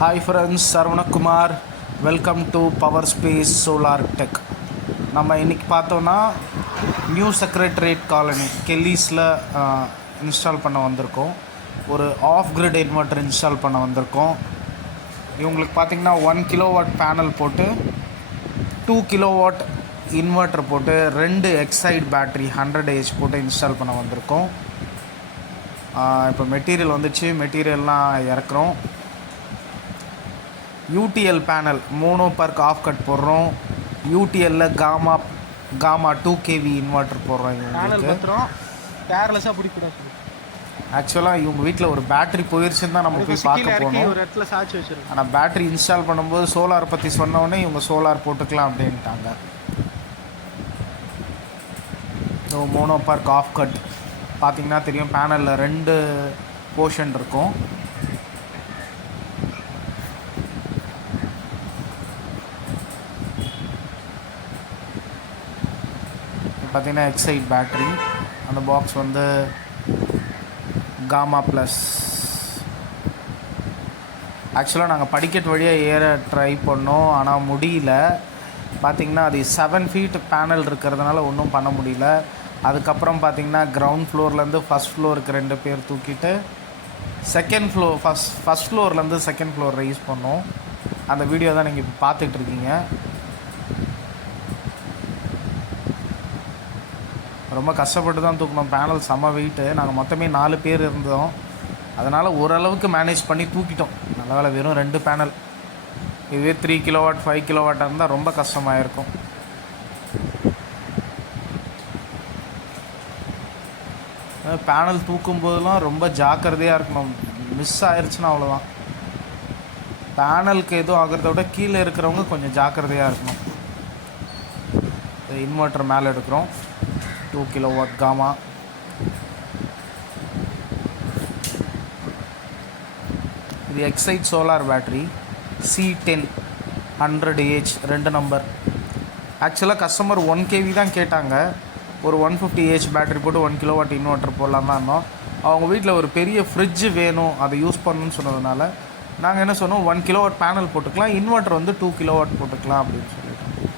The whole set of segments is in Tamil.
Hi friends, saravanakumar. Welcome to Power Space Solar Tech. நம்ம இன்றைக்கி பார்த்தோன்னா நியூ செக்ரட்டரியேட் காலனி கெல்லிஸில் இன்ஸ்டால் பண்ண வந்திருக்கோம். ஒரு ஆஃப்-கிரிட் இன்வெர்ட்டர் இன்ஸ்டால் பண்ண வந்திருக்கோம். இவங்களுக்கு பார்த்திங்கன்னா 1 கிலோவாட் பேனல் போட்டு 2 கிலோவாட் இன்வெர்ட்டர் போட்டு 2 எக்ஸைட் பேட்ரி 100 Ah போட்டு இன்ஸ்டால் பண்ண வந்திருக்கோம். இப்போ மெட்டீரியல் வந்துச்சு, மெட்டீரியல்லாம் இறக்குறோம். UTL panel mono PERC half cut போடுறோம். யூடிஎல்லில் காமா 2 kV இன்வெர்ட்டர் போடுறோம். இவங்களுக்கு டயர்லெஸ்ஸாக பிடிக்கூடாது. ஆக்சுவலாக இவங்க வீட்டில் ஒரு பேட்ரி போயிடுச்சுன்னு தான் நம்ம போய் பார்க்க போனோம். ஒரு இடத்துல சாட்சி வச்சுருக்கோம். ஆனால் பேட்ரி இன்ஸ்டால் பண்ணும்போது சோலார் பற்றி சொன்னோடனே இவங்க சோலார் போட்டுக்கலாம் அப்படின்ட்டாங்க. மோனோ பர்க் ஆஃப் கட் பார்த்திங்கன்னா தெரியும், பேனலில் 2 போர்ஷன் இருக்கும். பார்த்திங்கன்னா எக்ஸைட் பேட்ரி, அந்த பாக்ஸ் வந்து காமா ப்ளஸ். ஆக்சுவலாக நாங்கள் படிக்கட் வழியாக ஏற ட்ரை பண்ணோம், ஆனால் முடியல. பார்த்திங்கன்னா அது 7 feet பேனல் இருக்கிறதுனால ஒன்றும் பண்ண முடியல. அதுக்கப்புறம் பார்த்திங்கன்னா கிரவுண்ட் ஃப்ளோர்லேருந்து ஃபஸ்ட் ஃப்ளோருக்கு 2 பேர் தூக்கிட்டு செகண்ட் ஃப்ளோர் ஃபஸ்ட் ஃப்ளோர்லேருந்து செகண்ட் ஃப்ளோர் ரைஸ் பண்ணோம். அந்த வீடியோ தான் நீங்கள் இப்போ பார்த்துட்ருக்கீங்க. ரொம்ப கஷ்டப்பட்டு தான் தூக்கணும். பேனல் செம்ம வெயிட்டு. நாங்கள் மொத்தமே 4 பேர் இருந்தோம். அதனால் ஓரளவுக்கு மேனேஜ் பண்ணி தூக்கிட்டோம். நல்ல வேலை, வெறும் 2 பேனல். இதுவே 3 கிலோவாட் 5 கிலோவாட்டாக இருந்தால் ரொம்ப கஷ்டமாக இருக்கும். பேனல் தூக்கும்போதெல்லாம் ரொம்ப ஜாக்கிரதையாக இருக்கணும். மிஸ் ஆயிடுச்சுன்னா அவ்வளோதான். பேனலுக்கு எதுவும் ஆகிறத விட கீழே இருக்கிறவங்க கொஞ்சம் ஜாக்கிரதையாக இருக்கணும். இன்வெர்ட்டர் மேலே எடுக்கிறோம். 2 கிலோவாட் காமா. இது excite solar battery C10 100 Ah 2 number. ஆக்சுவலாக கஸ்டமர் 1 kV தான் கேட்டாங்க. ஒரு 150 Ah பேட்ரி போட்டு 1 கிலோவாட் இன்வெர்ட்டர் போடலாம் தான் இருந்தோம். அவங்க வீட்டில் ஒரு பெரிய ஃப்ரிட்ஜு வேணும், அதை யூஸ் பண்ணணும்னு சொன்னதுனால நாங்கள் என்ன சொன்னோம், 1 கிலோவாட் பேனல் போட்டுக்கலாம், இன்வெர்ட்டர் வந்து 2 கிலோவாட் போட்டுக்கலாம் அப்படின்னு சொல்லிட்டோம்.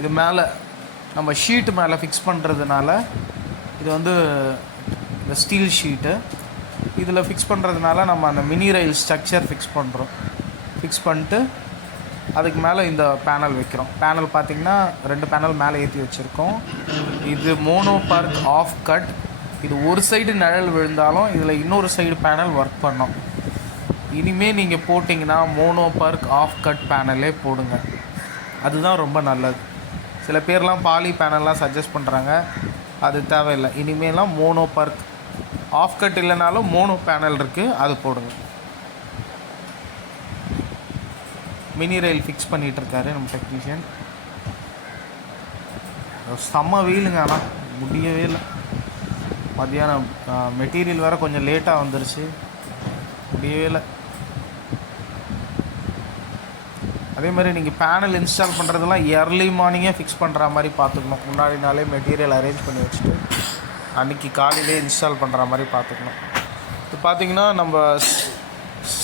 இது மேலே நம்ம ஷீட்டு மேலே ஃபிக்ஸ் பண்ணுறதுனால, இது வந்து இந்த ஸ்டீல் ஷீட்டு, இதில் ஃபிக்ஸ் பண்ணுறதுனால நம்ம அந்த மினி ரயில் ஸ்ட்ரக்சர் ஃபிக்ஸ் பண்ணுறோம். ஃபிக்ஸ் பண்ணிட்டு அதுக்கு மேலே இந்த பேனல் வைக்கிறோம். பேனல் பார்த்திங்கன்னா 2 பேனல் மேலே ஏற்றி வச்சுருக்கோம். இது மோனோ பர்க் ஆஃப் கட். இது ஒரு சைடு நிழல் விழுந்தாலும் இதில் இன்னொரு சைடு பேனல் ஒர்க் பண்ணோம். இனிமேல் நீங்கள் போட்டிங்கன்னா மோனோ பர்க் ஆஃப் கட் பேனலே போடுங்க, அதுதான் ரொம்ப நல்லது. சில பேர்லாம் பாலி பேனல்லாம் சஜஸ்ட் பண்ணுறாங்க, அது தேவையில்லை. இனிமேலாம் மோனோ பர்க் ஆஃப் கட் இல்லைனாலும் மோனோ பேனல் இருக்குது, அது போடுங்க. மினி ரயில் ஃபிக்ஸ் பண்ணிகிட்ருக்காரு நம்ம டெக்னீஷியன். செம்ம வெயிலுங்க, ஆனால் முடியவே இல்லை. மத்தியானம் மெட்டீரியல் வேறு கொஞ்சம் லேட்டாக வந்துருச்சு, முடியவே இல்லை. அதே மாதிரி நீங்கள் பேனல் இன்ஸ்டால் பண்ணுறதெல்லாம் ஏர்லி மார்னிங்கே ஃபிக்ஸ் பண்ணுற மாதிரி பார்த்துக்கணும். முன்னாடி நாளே மெட்டீரியல் அரேஞ்ச் பண்ணி வச்சுட்டு அன்றைக்கி காலையிலே இன்ஸ்டால் பண்ணுற மாதிரி பார்த்துக்கணும். இப்போ பார்த்திங்கன்னா நம்ம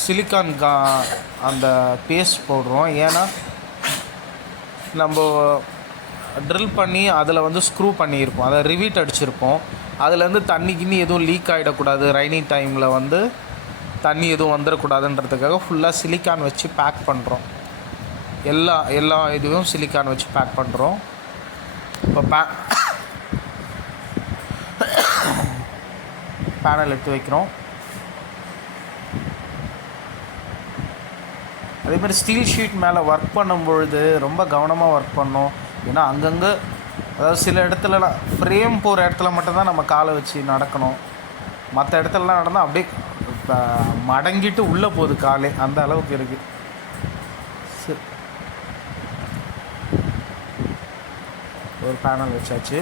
சிலிக்கான் அந்த பேஸ்ட் போடுறோம். ஏன்னா நம்ம ட்ரில் பண்ணி அதில் வந்து ஸ்க்ரூ பண்ணியிருப்போம், அதை ரிவீட் அடிச்சிருப்போம். அதுலேருந்து தண்ணி கிண்ணி எதுவும் லீக் ஆகிடக்கூடாது, ரைனி டைமில் வந்து தண்ணி எதுவும் வந்துடக்கூடாதுன்றதுக்காக ஃபுல்லாக சிலிக்கான் வச்சு பேக் பண்ணுறோம். எல்லா இதுவும் சிலிக்கான் வச்சு பேக் பண்ணுறோம். இப்போ பேனல் எடுத்து வைக்கிறோம். அதேமாதிரி ஸ்டீல் ஷீட் மேலே ஒர்க் பண்ணும்பொழுது ரொம்ப கவனமாக ஒர்க் பண்ணோம். ஏன்னா அங்கங்கே, அதாவது சில இடத்துலலாம் ஃப்ரேம் போகிற இடத்துல மட்டும்தான் நம்ம காலை வச்சு நடக்கணும். மற்ற இடத்துலலாம் நடந்தால் அப்படியே மடங்கிட்டு உள்ளே போகுது காலே, அந்த அளவுக்கு இருக்குது. ஒரு பேனல் வச்சாச்சு.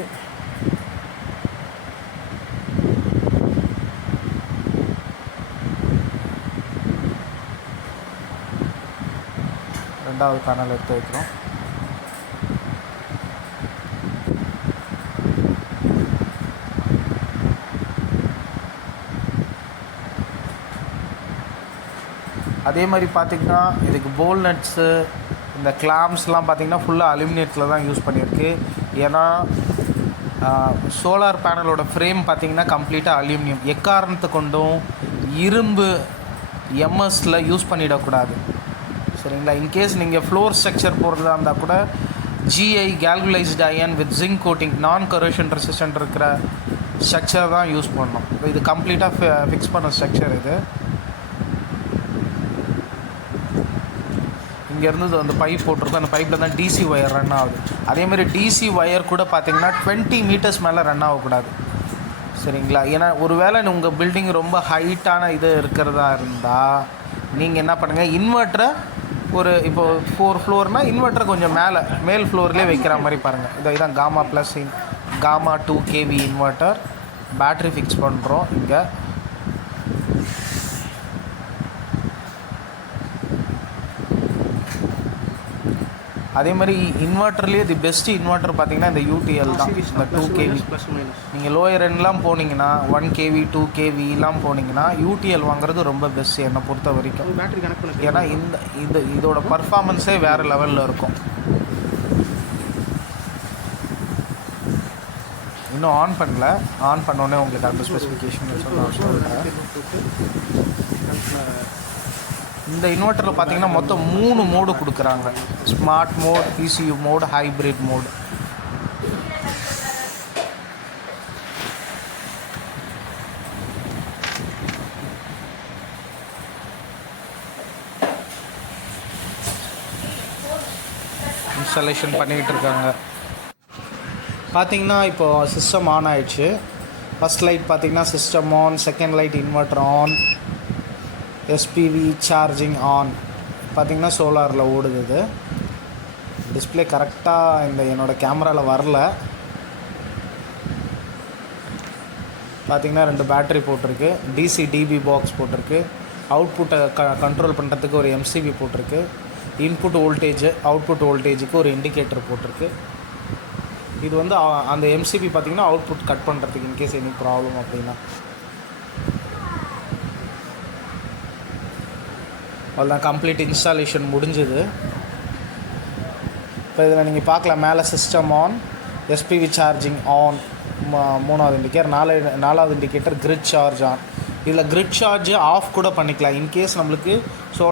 ரெண்டாவது பேனல் எடுத்து வைக்கிறோம். அதே மாதிரி பார்த்திங்கன்னா இதுக்கு போல் நட்ஸு இந்த கிளாம்ஸ்லாம் பார்த்திங்கன்னா ஃபுல்லாக அலுமினியத்தில் தான் யூஸ் பண்ணியிருக்கு. ஏன்னா சோலார் பேனலோட ஃப்ரேம் பார்த்திங்கன்னா கம்ப்ளீட்டாக அலுமினியம். எக்காரணத்தை கொண்டும் இரும்பு எம்எஸில் யூஸ் பண்ணிடக்கூடாது. சரிங்களா? இன்கேஸ் நீங்கள் ஃப்ளோர் ஸ்ட்ரக்சர் போடுறதா இருந்தால் கூட GI galvanised iron with zinc coating non corrosion resistant இருக்கிற ஸ்ட்ரக்சர் தான் யூஸ் பண்ணணும். இது கம்ப்ளீட்டாக ஃபிக்ஸ் பண்ண ஸ்ட்ரக்சர். இது இங்கேருந்து அந்த பைப் போட்டிருக்கோம். அந்த பைப்பில் தான் டிசி ஒயர் ரன் ஆகுது. அதேமாதிரி டிசி ஒயர் கூட பார்த்திங்கன்னா 20 மீட்டர்ஸ் மேலே ரன் ஆகக்கூடாது. சரிங்களா? ஏன்னா ஒரு வேளை உங்கள் பில்டிங் ரொம்ப ஹைட்டான இது இருக்கிறதா இருந்தால் நீங்கள் என்ன பண்ணுங்கள், இன்வெர்ட்டரை ஒரு இப்போது 4 ஃப்ளோர்னால் இன்வெர்ட்டரை கொஞ்சம் மேல் ஃப்ளோர்லேயே வைக்கிற மாதிரி பாருங்கள். இதான் காமா ப்ளஸ் காமா 2 kV இன்வெர்ட்டர் பேட்ரி ஃபிக்ஸ் பண்ணுறோம் இங்கே. அதே மாதிரி இன்வெர்ட்டர்லேயே தி பெஸ்ட்டு இன்வெர்ட்டர் பார்த்திங்கன்னா இந்த யூடிஎல் தான். இந்த 2 kV. நீங்கள் லோயர் எண்ட்லாம் போனீங்கன்னா 1 kV 2 kVலாம் போனீங்கன்னா யூடிஎல் வாங்குறது ரொம்ப பெஸ்ட்டு என்னை பொறுத்த வரைக்கும். பேட்டரி கனெக்ட் பண்ண, ஏன்னா இதோட பர்ஃபார்மன்ஸே வேறு லெவலில் இருக்கும். இன்னும் ஆன் பண்ணல. ஆன் பண்ணோடனே உங்களுக்கு அந்த ஸ்பெசிஃபிகேஷன் சொல்கிறேன். இந்த இன்வெர்ட்டரில் பார்த்தீங்கன்னா மொத்தம் 3 மோடு கொடுக்குறாங்க. Smart mode, ECU mode, hybrid mode. Installation பண்ணிகிட்டு இருக்காங்க. பார்த்தீங்கன்னா இப்போது சிஸ்டம் ஆன் ஆகிடுச்சு. ஃபஸ்ட் லைட் பார்த்தீங்கன்னா system on, second light inverter on, SPV charging on. பார்த்திங்கன்னா சோலாரில் ஓடுது. இது டிஸ்பிளே கரெக்டாக என்னோடய கேமராவில் வரல. பார்த்திங்கன்னா 2 பேட்ரி போட்டிருக்கு, டிசி டிபி பாக்ஸ் போட்டிருக்கு, அவுட்புட்டை கண்ட்ரோல் பண்ணுறதுக்கு ஒரு எம்சிபி போட்டிருக்கு, இன்புட் வோல்டேஜ் அவுட்புட் வோல்டேஜுக்கு ஒரு இண்டிகேட்டர் போட்டிருக்கு. இது அந்த எம்சிபி பார்த்திங்கன்னா அவுட்புட் கட் பண்ணுறதுக்கு இன்கேஸ் எனி ப்ராப்ளம் அப்படின்னா. அவ்வளோதான், கம்ப்ளீட் இன்ஸ்டாலேஷன் முடிஞ்சுது. இப்போ இதில் நீங்கள் பார்க்கலாம், மேலே system on, SPV charging on, 3வது இண்டிகேட்டர், 4வது இண்டிகேட்டர் கிரிட் சார்ஜ் ஆன். இதில் கிரிட் சார்ஜ் ஆஃப் கூட பண்ணிக்கலாம் இன்கேஸ் நம்மளுக்கு. ஸோ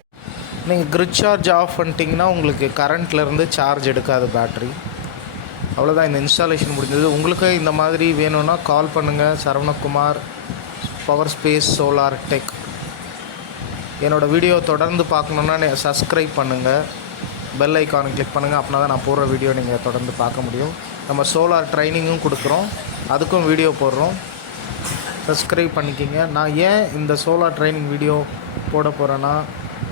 நீங்கள் கிரிட் சார்ஜ் ஆஃப் பண்ணிட்டீங்கன்னா உங்களுக்கு கரண்ட்லேருந்து சார்ஜ் எடுக்காது பேட்ரி. அவ்வளோதான், இந்த இன்ஸ்டாலேஷன் முடிஞ்சது. உங்களுக்கு இந்த மாதிரி வேணும்னா கால் பண்ணுங்கள். Saravanakumar, power space solar tech. என்னோடய வீடியோ தொடர்ந்து பார்க்கணுன்னா சப்ஸ்கிரைப் பண்ணுங்கள், பெல் ஐக்கானை கிளிக் பண்ணுங்கள். அப்படின்னா தான் நான் போடுற வீடியோ நீங்கள் தொடர்ந்து பார்க்க முடியும். நம்ம சோலார் ட்ரைனிங்கும் கொடுக்குறோம், அதுக்கும் வீடியோ போடுறோம். சப்ஸ்கிரைப் பண்ணிக்கிங்க. நான் ஏன் இந்த சோலார் ட்ரைனிங் வீடியோ போட போகிறேன்னா,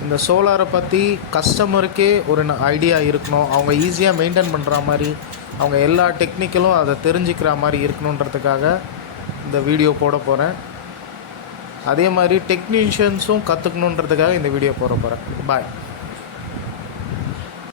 இந்த சோலாரை பற்றி கஸ்டமருக்கே ஒரு ஐடியா இருக்கணும், அவங்க ஈஸியாக மெயின்டைன் பண்ணுற மாதிரி, அவங்க எல்லா டெக்னிக்கலும் அதை தெரிஞ்சுக்கிற மாதிரி இருக்கணுன்றதுக்காக இந்த வீடியோ போட போகிறேன். அதே மாதிரி டெக்னீஷியன்ஸும் கற்றுக்கணுன்றதுக்காக இந்த வீடியோ போட போகிறேன். பாய்.